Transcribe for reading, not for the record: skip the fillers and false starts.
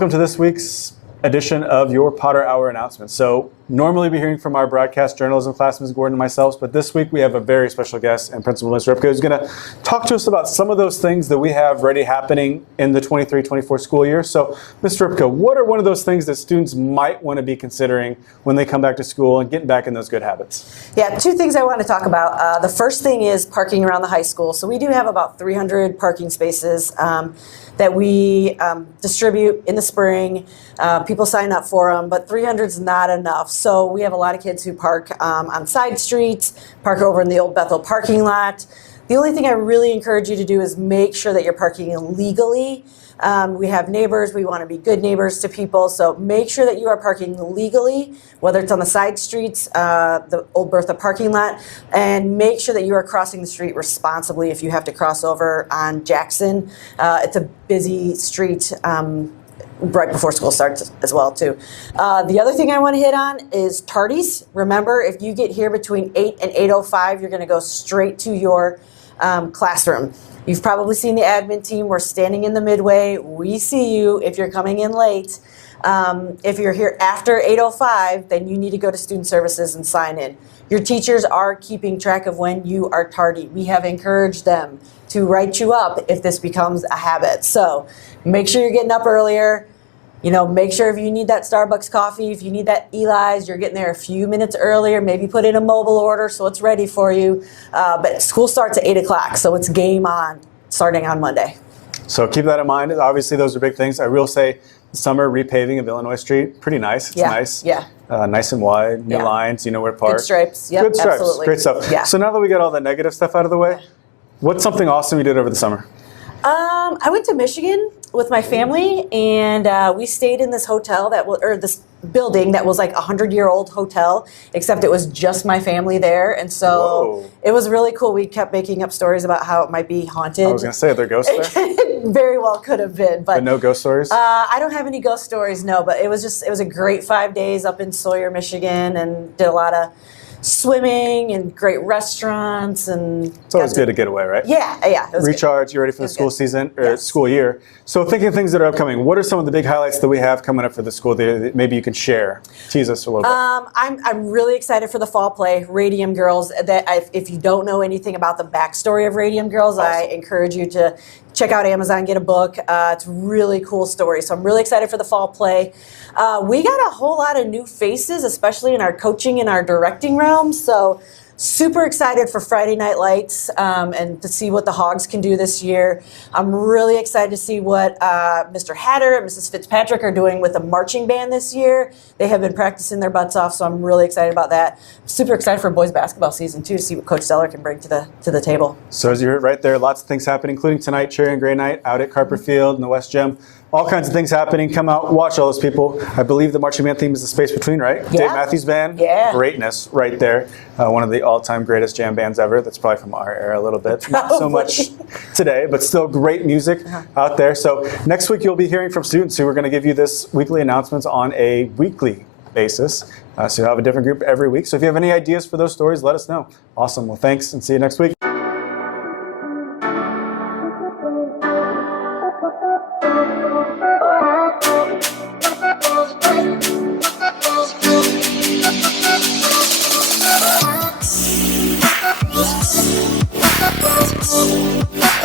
welcome to this week's edition of your Potter Hour announcement. So normally we're hearing from our broadcast journalism class, Ms. Gordon and myself, but this week we have a very special guest and Principal Ms. Ripka who's going to talk to us about some of those things that we have already happening in the 23-24 school year. So Ms. Ripka, what are one of those things that students might want to be considering when they come back to school and getting back in those good habits? Yeah, two things I want to talk about. The first thing is parking around the high school. So we do have about 300 parking spaces that we distribute in the spring. People sign up for them, but 300 is not enough. So we have a lot of kids who park on side streets, park over in the old Bethel parking lot. The only thing I really encourage you to do is make sure that you're parking legally. We have neighbors. We want to be good neighbors to people. So make sure that you are parking legally, whether it's on the side streets, the old Bertha parking lot, and make sure that you are crossing the street responsibly if you have to cross over on Jackson. It's a busy street right before school starts as well, too. The other thing I want to hit on is tardies. Remember, if you get here between 8 and 8:05, you're going to go straight to your classroom. You've probably seen the admin team. We're standing in the midway. We see you if you're coming in late. If you're here after 8:05, then you need to go to student services and sign in. Your teachers are keeping track of when you are tardy. We have encouraged them to write you up if this becomes a habit. So make sure you're getting up earlier. You know, make sure if you need that Starbucks coffee, if you need that Eli's, you're getting there a few minutes earlier. Maybe put in a mobile order so it's ready for you. But school starts at 8 o'clock, so it's game on starting on Monday. So keep that in mind. Obviously, those are big things. I will say summer repaving of Illinois Street, pretty nice. It's nice. Yeah. Nice and wide, new lines, you know where to park. Good stripes. Yep, good stripes. Absolutely. Great stuff. Yeah. So now that we got all the negative stuff out of the way, what's something awesome you did over the summer? I went to Michigan with my family, and we stayed in this hotel this building that was like a 100-year-old hotel, except it was just my family there, and so it was really cool. We kept making up stories about how it might be haunted. I was going to say, are there ghosts there? It very well could have been, but no ghost stories? I don't have any ghost stories, no. But it was a great 5 days up in Sawyer, Michigan, and did a lot of swimming and great restaurants, and it's always good to get away, right? Yeah. It was recharge. Good. You're ready for the school season or school year. So thinking of things that are upcoming, what are some of the big highlights that we have coming up for the school that maybe you can share? Tease us a little bit. I'm really excited for the fall play, Radium Girls. If you don't know anything about the backstory of Radium Girls, awesome. I encourage you to check out Amazon, get a book. It's a really cool story. So I'm really excited for the fall play. We got a whole lot of new faces, especially in our coaching and our directing realm. So super excited for Friday Night Lights and to see what the Hogs can do this year. I'm really excited to see what Mr. Hatter and Mrs. Fitzpatrick are doing with the marching band this year. They have been practicing their butts off, so I'm really excited about that. Super excited for boys basketball season, too, to see what Coach Zeller can bring to the table. So as you heard right there, lots of things happening, including tonight, Cherry and Gray Night out at Carper Field in the West Gym. All kinds of things happening. Come out, watch all those people. I believe the marching band theme is The Space Between, right? Yeah. Dave Matthews Band. Yeah. Greatness right there. One of the all-time greatest jam bands ever. That's probably from our era a little bit. Probably. Not so much today, but still great music out there. So next week you'll be hearing from students who are going to give you this weekly announcements on a weekly basis. So you'll have a different group every week. So if you have any ideas for those stories, let us know. Awesome. Well, thanks, and see you next week. We'll be right back.